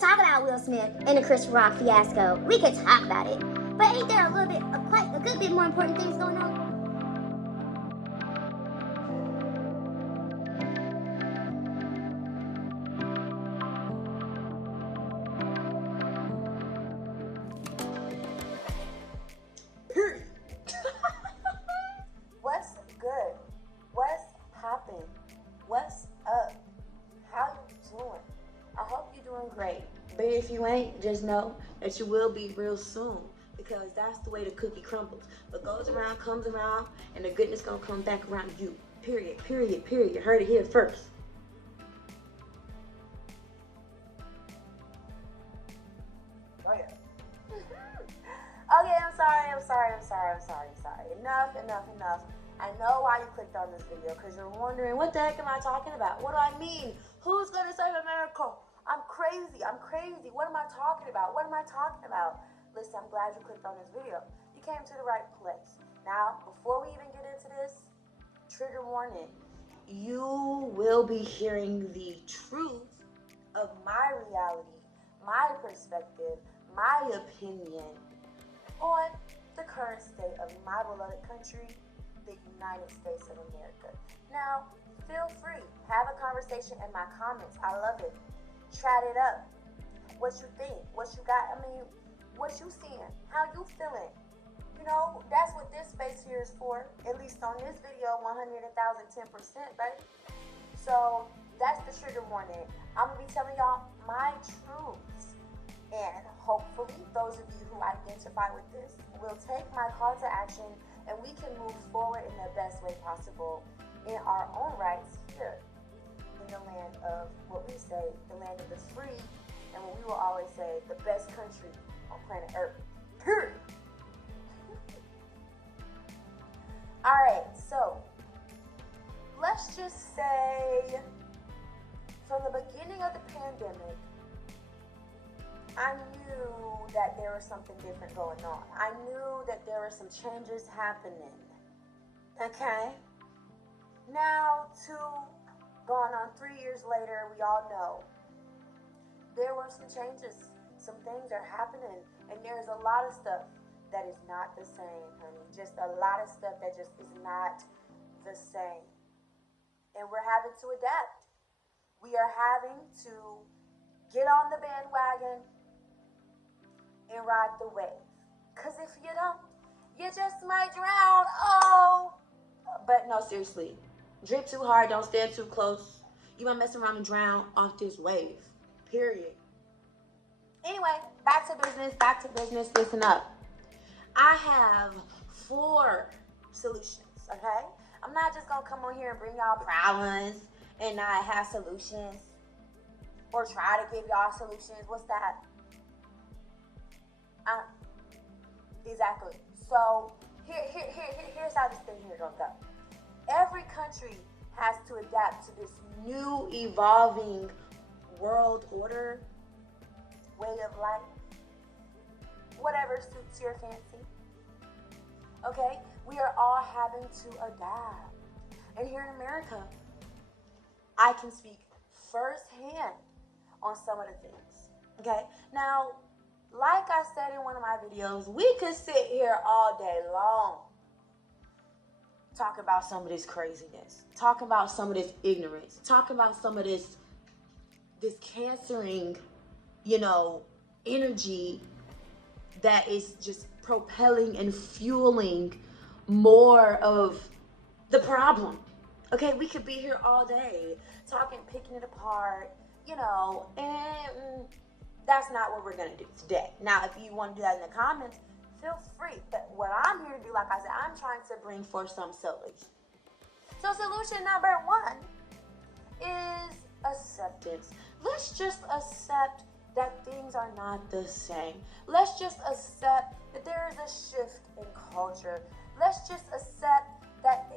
can talk about Will Smith and the Chris Rock fiasco. We can talk about it. But ain't there quite a good bit more important things going on? What's good? What's poppin'? What's up? How you doing? I hope you're doing great. But if you ain't, just know that you will be real soon. Because that's the way the cookie crumbles. What goes around comes around, and the goodness gonna come back around you. Period, period, period. You heard it here first. Oh yeah. Okay, I'm sorry. Enough. I know why you clicked on this video, because you're wondering, what the heck am I talking about? What do I mean? Who's gonna save America? I'm crazy. What am I talking about? Listen, I'm glad you clicked on this video. You came to the right place. Now, before we even get into this, trigger warning. You will be hearing the truth of my reality, my perspective, my opinion on the current state of my beloved country, the United States of America. Now, feel free, have a conversation in my comments. I love it. Chat it up. What you think? What you got? What you seeing? How you feeling? You know, that's what this space here is for. At least on this video, 100,010%, baby. So that's the trigger warning. I'm gonna be telling y'all my truths. And hopefully those of you who identify with this will take my call to action and we can move forward in the best way possible in our own rights here in the land of what we say, the land of the free, and what we will always say, the best country on planet Earth. Period. Alright, so let's just say from the beginning of the pandemic, I knew that there was something different going on. I knew that there were some changes happening. Okay? Now, going on 3 years later, we all know there were some changes. Some things are happening, and there's a lot of stuff that is not the same, honey. Just a lot of stuff that just is not the same. And we're having to adapt. We are having to get on the bandwagon and ride the wave. Because if you don't, you just might drown. Oh! But no, seriously. Drip too hard, don't stand too close. You might mess around and drown off this wave. Period. Anyway, back to business, listen up. I have 4 solutions, okay? I'm not just gonna come on here and bring y'all problems and not have solutions or try to give y'all solutions. What's that? Exactly. So here's how this thing here gonna go. Every country has to adapt to this new evolving world order, way of life, whatever suits your fancy. Okay? We are all having to adapt. And here in America, I can speak firsthand on some of the things. Okay? Now, like I said in one of my videos, we could sit here all day long talk about some of this craziness, talk about some of this ignorance, talk about some of this cancering, energy that is just propelling and fueling more of the problem. Okay, we could be here all day talking, picking it apart, and that's not what we're gonna do today. Now, if you want to do that in the comments, feel free. But what I'm here to do, like I said, I'm trying to bring forth some solution. So solution number 1 is acceptance. Let's just accept that things are not the same. Let's just accept that there is a shift in culture. Let's just accept that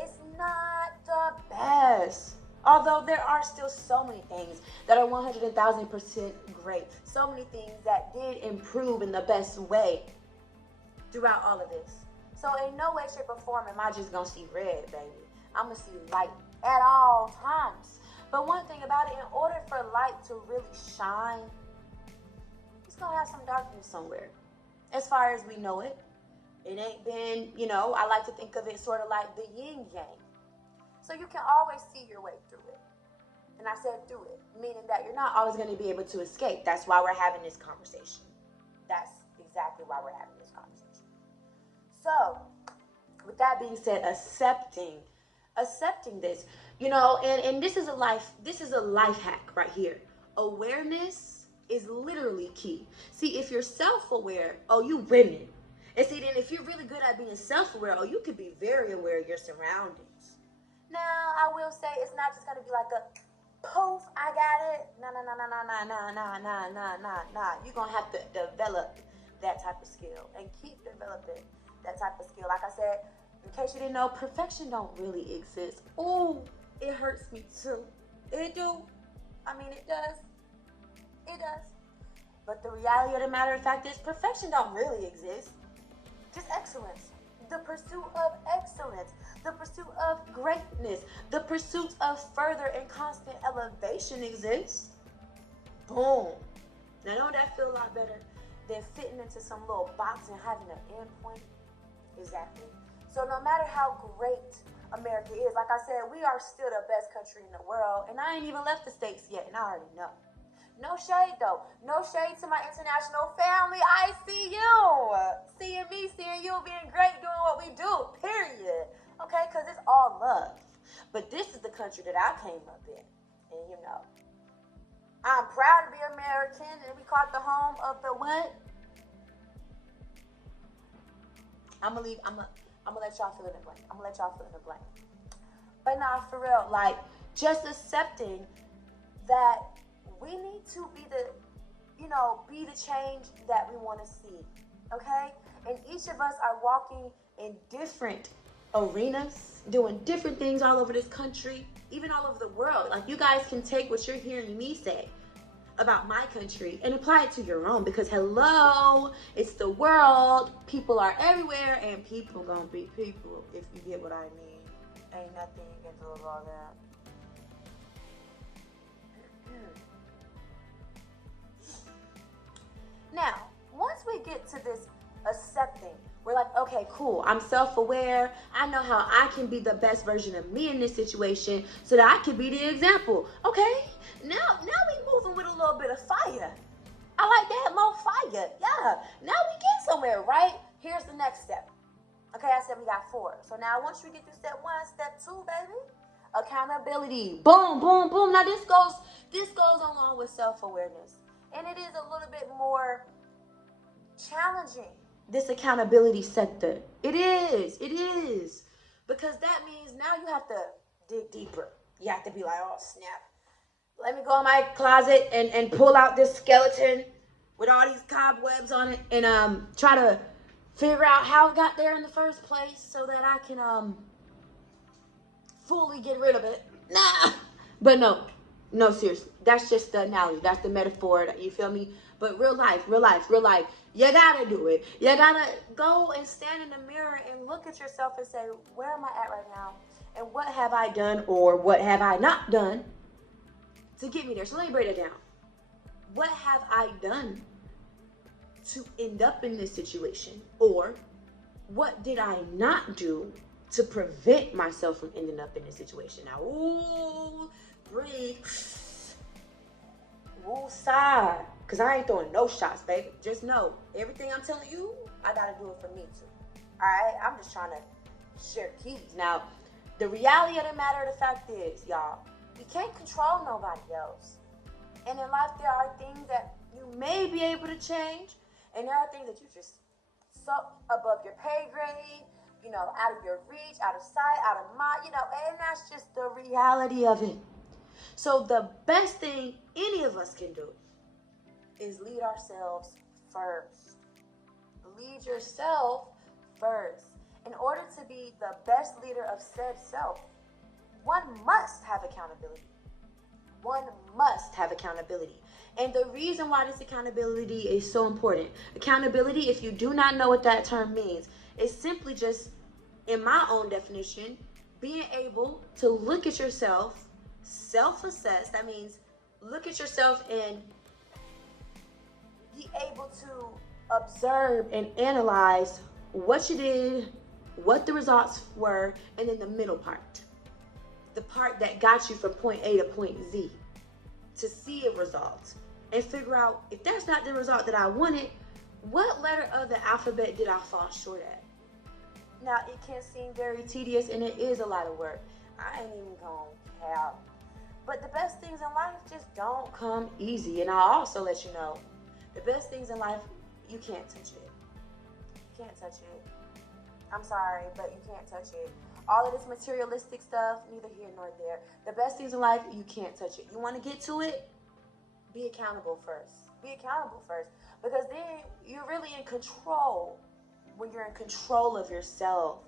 it's not the best. Although there are still so many things that are 100,000% great. So many things that did improve in the best way throughout all of this. So in no way, shape, or form am I just gonna see red, baby. I'm gonna see light at all times. But one thing about it, in order for light to really shine it's gonna have some darkness somewhere. As far as we know it, it ain't been, I like to think of it sort of like the yin yang. So you can always see your way through it. And I said through it, meaning that you're not always going to be able to escape. That's why we're having this conversation. That's exactly why we're having this conversation. So, with that being said, accepting this, and this is a life hack right here. Awareness is literally key. See, if you're self-aware, you winning. And see, then if you're really good at being self-aware, you could be very aware of your surroundings. Now, I will say it's not just going to be like a poof, I got it. Nah. You're going to have to develop that type of skill and keep developing that type of skill. Like I said, in case you didn't know, perfection don't really exist. Oh, it hurts me too. It do. I mean, it does. It does. But the reality of the matter of fact is perfection don't really exist. Just excellence. The pursuit of excellence. The pursuit of greatness. The pursuit of further and constant elevation exists. Boom. Now, don't that feel a lot better than fitting into some little box and having an endpoint? Exactly. So no matter how great America is, like I said, we are still the best country in the world. And I ain't even left the States yet, and I already know. No shade, though. No shade to my international family. I see you. Seeing me, seeing you, being great, doing what we do, period. Okay, because it's all love. But this is the country that I came up in. And, I'm proud to be American, and we call it the home of the what? I'm gonna let y'all fill in the blank. But nah, for real, like, just accepting that we need to be the change that we want to see, okay? And each of us are walking in different arenas, doing different things all over this country, even all over the world. Like, you guys can take what you're hearing me say about my country and apply it to your own, because hello, it's the world. People are everywhere, and people gonna be people, if you get what I mean. Ain't nothing you can do about that. Now, once we get to this accepting, we're like, okay, cool, I'm self-aware. I know how I can be the best version of me in this situation so that I can be the example. Okay, now we moving with a little bit of fire. I like that, more fire. Yeah, now we get somewhere, right? Here's the next step. Okay, I said we got 4. So now once we get through step 1, step 2, baby, accountability. Boom, boom, boom. Now this goes along with self-awareness. And it is a little bit more challenging, this accountability sector. It is. Because that means now you have to dig deeper. You have to be like, oh, snap. Let me go in my closet and pull out this skeleton with all these cobwebs on it and try to figure out how it got there in the first place so that I can fully get rid of it. Nah. But no, seriously. That's just the analogy. That's the metaphor. You feel me? But real life. You gotta do it. You gotta go and stand in the mirror and look at yourself and say, where am I at right now? And what have I done or what have I not done to get me there? So let me break it down. What have I done to end up in this situation? Or what did I not do to prevent myself from ending up in this situation? Now, ooh, breathe. Ooh, sigh. Because I ain't throwing no shots, baby. Just know, everything I'm telling you, I got to do it for me, too. All right? I'm just trying to share keys. Now, the reality of the matter of the fact is, y'all, you can't control nobody else. And in life, there are things that you may be able to change, and there are things that you just so above your pay grade, out of your reach, out of sight, out of mind, and that's just the reality of it. So the best thing any of us can do is lead ourselves first. Lead yourself first. In order to be the best leader of said self, one must have accountability. And the reason why this accountability is so important, accountability, if you do not know what that term means, is simply just, in my own definition, being able to look at yourself, self-assess. That means look at yourself and be be able to observe and analyze what you did, what the results were, and then the middle part. The part that got you from point A to point Z. To see a result and figure out if that's not the result that I wanted, what letter of the alphabet did I fall short at? Now, it can seem very tedious and it is a lot of work. I ain't even gonna have. But the best things in life just don't come easy. And I'll also let you know, the best things in life, you can't touch it. You can't touch it. I'm sorry, but you can't touch it. All of this materialistic stuff, neither here nor there. The best things in life, you can't touch it. You want to get to it? Be accountable first. Be accountable first. Because then you're really in control when you're in control of yourself.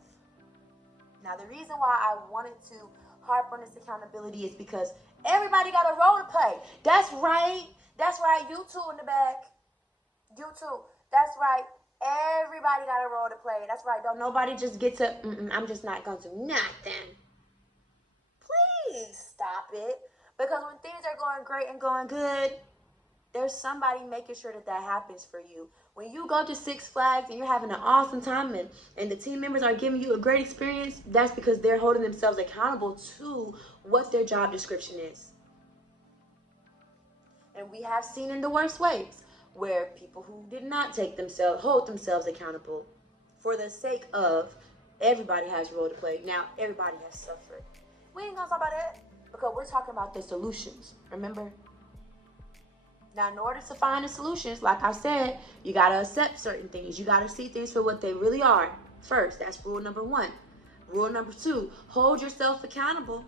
Now, the reason why I wanted to harp on this accountability is because everybody got a role to play. That's right. That's right. You too in the back. You too. That's right. Everybody got a role to play. That's right. Don't nobody just get to, I'm just not going to nothing. Please stop it. Because when things are going great and going good, there's somebody making sure that that happens for you. When you go to Six Flags and you're having an awesome time and the team members are giving you a great experience, that's because they're holding themselves accountable to what their job description is. And we have seen in the worst ways where people who did not hold themselves accountable for the sake of everybody has a role to play. Now, everybody has suffered. We ain't gonna talk about that because we're talking about the solutions, remember? Now, in order to find the solutions, like I said, you gotta accept certain things. You gotta see things for what they really are first. That's rule number 1. Rule number 2, hold yourself accountable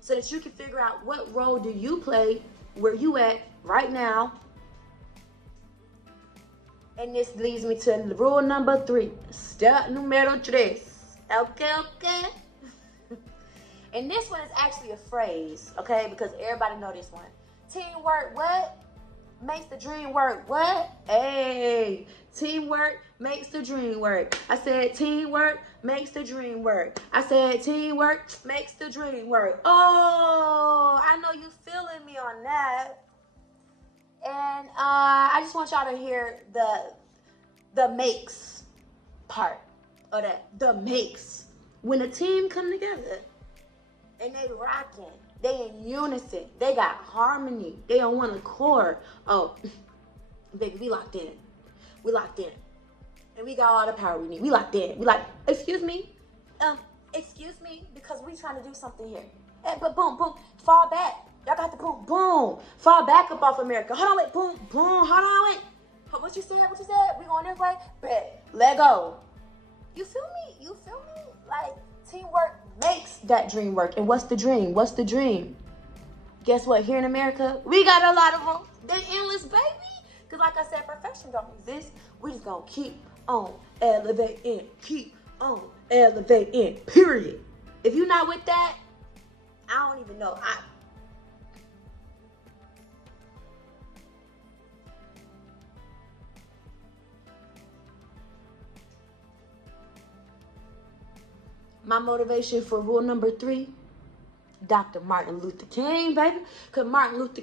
so that you can figure out what role do you play where you at right now. And this leads me to rule number 3. Step número 3. Okay. And this one is actually a phrase, okay? Because everybody know this one. Teamwork, what? Makes the dream work. What? Hey, teamwork makes the dream work. I said teamwork makes the dream work. I said teamwork makes the dream work. Oh, I know you feeling me on that. And I just want y'all to hear the makes part of that. The makes. When a team come together and they rocking, they in unison, they got harmony, they on one accord. Oh, baby, we locked in. We locked in. And we got all the power we need. We locked in. We like, excuse me, because we trying to do something here. Hey, but boom, boom, fall back. Y'all got the boom, boom. Fall back up off America. Hold on, wait, boom, boom, hold on, wait. What you said? We going this way? Bet. Let go. You feel me? Like, teamwork makes that dream work. And what's the dream? Guess what? Here in America, we got a lot of them. They're endless, baby. Because like I said, perfection don't exist. We just going to keep on elevating. Keep on elevating. Period. If you're not with that, I don't even know. My motivation for rule number 3, Dr. Martin Luther King, baby. Because Dr. Martin Luther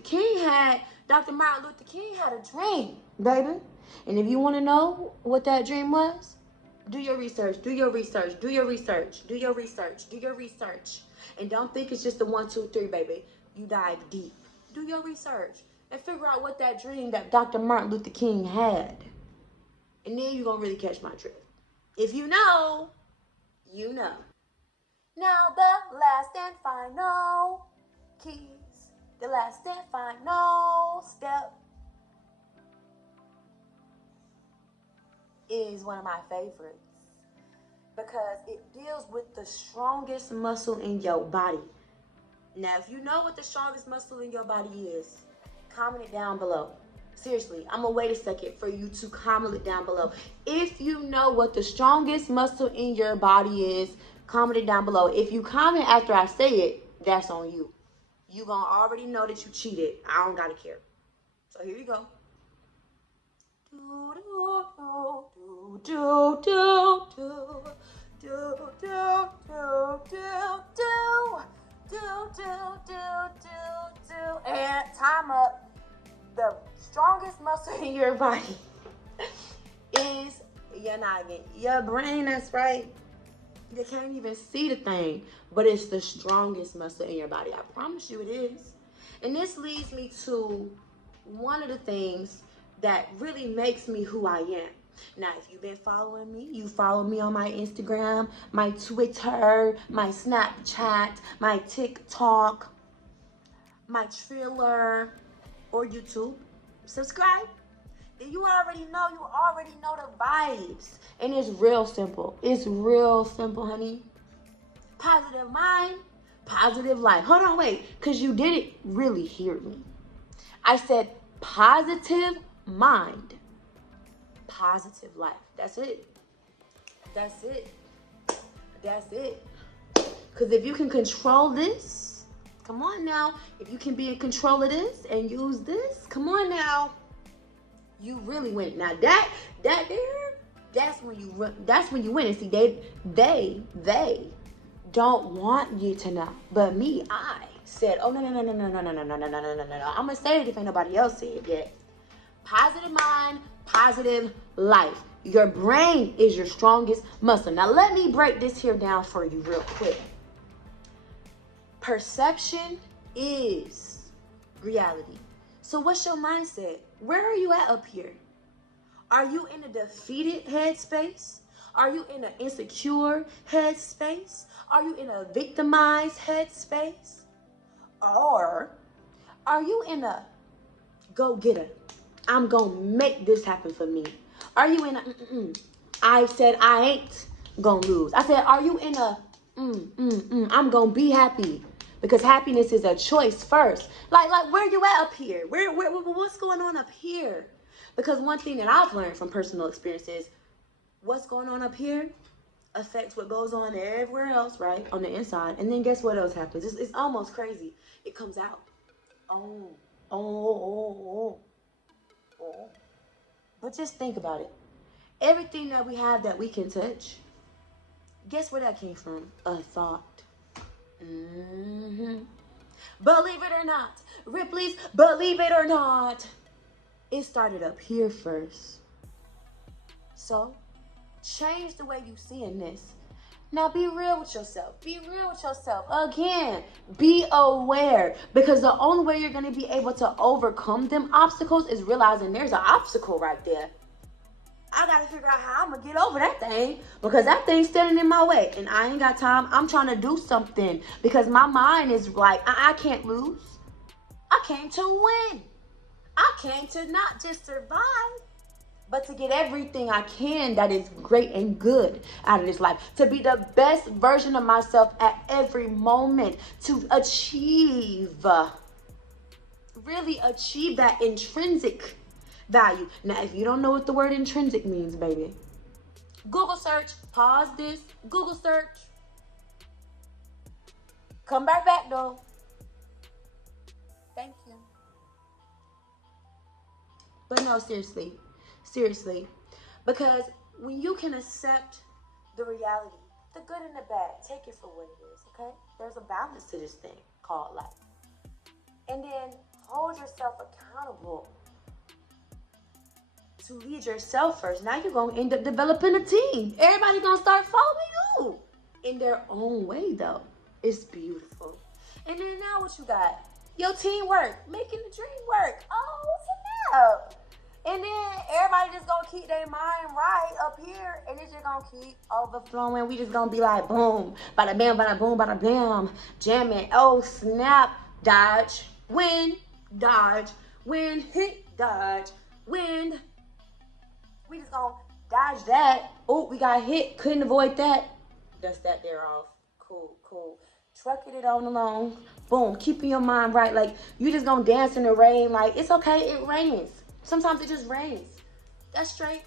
King had a dream, baby. And if you want to know what that dream was, do your research. And don't think it's just the 1, 2, 3, baby. You dive deep. Do your research and figure out what that dream that Dr. Martin Luther King had. And then you're going to really catch my drift. If you know, you know. Now the last and final keys. The last and final step is one of my favorites because it deals with the strongest muscle in your body. Now, if you know what the strongest muscle in your body is, comment it down below. Seriously, I'm gonna wait a second for you to comment it down below. If you know what the strongest muscle in your body is, comment it down below. If you comment after I say it, that's on you. You gonna already know that you cheated. I don't gotta care. So here you go. And time up. the strongest muscle in your body is your noggin, your brain. That's right. You can't even see the thing, but it's the strongest muscle in your body. I promise you it is. And this leads me to one of the things that really makes me who I am. Now, if you've been following me, you follow me on my Instagram, my Twitter, my Snapchat, my TikTok, my Triller, or YouTube, subscribe. Then you already know the vibes. And it's real simple. It's real simple, honey. Positive mind, positive life. Hold on, wait, because you didn't really hear me. I said positive mind, positive life. That's it. That's it. That's it. Because if you can control this, come on now. If you can be in control of this and use this, come on now. You really win. Now that's when you win. And see, they don't want you to know. But me, I said, oh no. I'm gonna say it if ain't nobody else said it yet. Positive mind, positive life. Your brain is your strongest muscle. Now let me break this here down for you real quick. Perception is reality. So what's your mindset? Where are you at up here? Are you in a defeated headspace? Are you in an insecure headspace? Are you in a victimized headspace? Or are you in a go-getter? I'm gonna make this happen for me. Are you in a I said I ain't gonna lose. I said, are you in a I'm gonna be happy? Because happiness is a choice first. Like where you at up here? Where what's going on up here? Because one thing that I've learned from personal experience is what's going on up here affects what goes on everywhere else, right? On the inside. And then guess what else happens? It's almost crazy. It comes out. Oh. But just think about it. Everything that we have that we can touch, guess where that came from? A thought. Believe it or not, Ripley's believe it or not, it started up here first. So change the way you seeing this. Now be real with yourself. Be real with yourself. Again, be aware. Because the only way you're going to be able to overcome them obstacles is realizing there's an obstacle right there. I got to figure out how I'm going to get over that thing. Because that thing's standing in my way. And I ain't got time. I'm trying to do something. Because my mind is like, I can't lose. I came to win. I came to not just survive, but to get everything I can that is great and good out of this life. To be the best version of myself at every moment. To really achieve that intrinsic value. Now, if you don't know what the word intrinsic means, baby, Google search, pause this, Google search. Come back though. Thank you. But no, seriously, because when you can accept the reality, the good and the bad, take it for what it is, okay? There's a balance to this thing called life. And then hold yourself accountable to lead yourself first. Now you're going to end up developing a team. Everybody going to start following you in their own way, though. It's beautiful. And then now what you got? Your teamwork, making the dream work. Oh, snap. And then everybody just gonna keep their mind right up here, and it's just gonna keep overflowing. We just gonna be like, boom, bada bam, bada boom, bada bam, jamming. Oh, snap, dodge, wind, hit, dodge, wind. We just gonna dodge that. Oh, we got hit, couldn't avoid that. Dust that there off. Cool. Trucking it on along. Boom, keeping your mind right. Like, you just gonna dance in the rain. Like, it's okay, it rains. Sometimes it just rains. That's straight.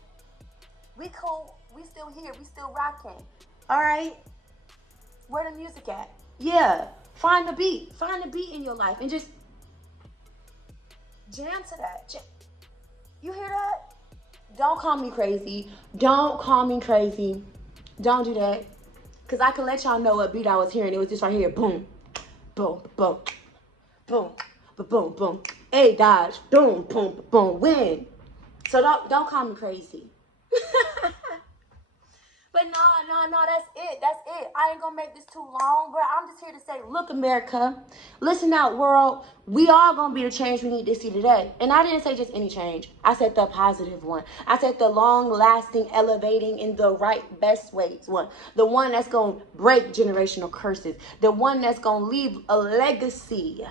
We cool. We still here. We still rocking. All right. Where the music at? Yeah. Find the beat. Find the beat in your life and just jam to that. You hear that? Don't call me crazy. Don't do that. Because I can let y'all know what beat I was hearing. It was just right here. Boom. Boom. Boom. Boom. boom, boom. A dodge, boom, boom, boom, win. So don't call me crazy. But no, that's it. I ain't gonna make this too long, bro. I'm just here to say, look, America, listen out, world. We all gonna be the change we need to see today. And I didn't say just any change. I said the positive one. I said the long-lasting, elevating in the right, best ways one. The one that's gonna break generational curses. The one that's gonna leave a legacy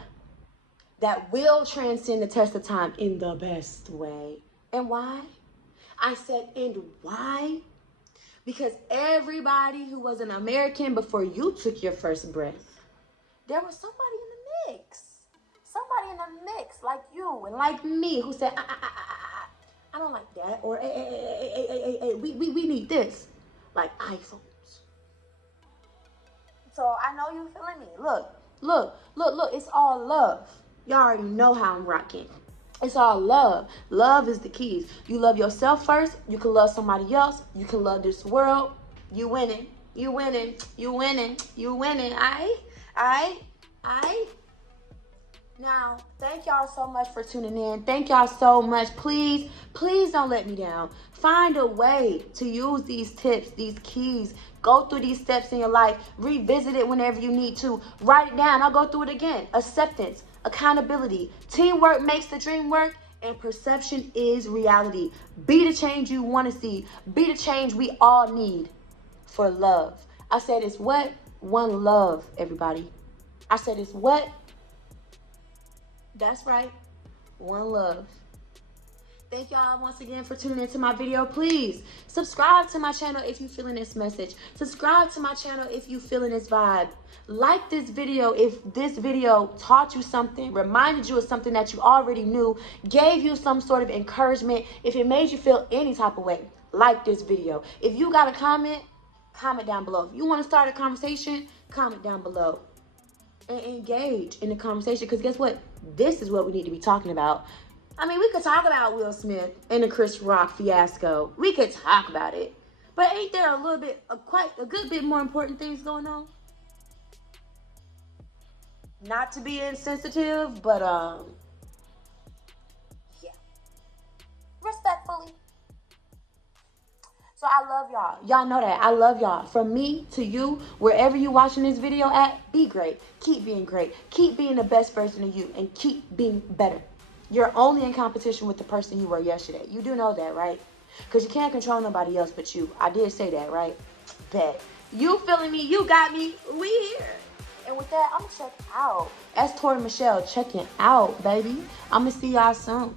that will transcend the test of time in the best way. And why? I said, and why? Because everybody who was an American before you took your first breath, there was somebody in the mix. Somebody in the mix like you and like me who said, I don't like that. Or, hey, we need this. Like iPhones. So I know you feeling me. Look. It's all love. Y'all already know how I'm rocking. It's all love. Love is the keys. You love yourself first. You can love somebody else. You can love this world. You winning. You winning. You winning. You winning. I. Now, thank y'all so much for tuning in. Thank y'all so much. Please don't let me down. Find a way to use these tips, these keys. Go through these steps in your life. Revisit it whenever you need to. Write it down. I'll go through it again. Acceptance. Accountability. Teamwork makes the dream work, and perception is reality. Be the change you want to see. Be the change we all need for love. I said it's what? One love, everybody. I said it's what? That's right. One love. Thank y'all once again for tuning into my video. Please subscribe to my channel if you're feeling this message. Subscribe to my channel if you're feeling this vibe. Like this video if this video taught you something, reminded you of something that you already knew, gave you some sort of encouragement. If it made you feel any type of way, like this video. If you got a comment down below. If you want to start a conversation, comment down below. And engage in the conversation, because guess what? This is what we need to be talking about. I mean, we could talk about Will Smith and the Chris Rock fiasco. We could talk about it. But ain't there quite a good bit more important things going on? Not to be insensitive, but yeah. Respectfully. So I love y'all. Y'all know that. I love y'all. From me to you, wherever you watching this video at, be great. Keep being great. Keep being the best version of you and keep being better. You're only in competition with the person you were yesterday. You do know that, right? Because you can't control nobody else but you. I did say that, right? Bet. You feeling me? You got me. We here. And with that, I'm going to check out. That's Tori Michelle checking out, baby. I'm going to see y'all soon.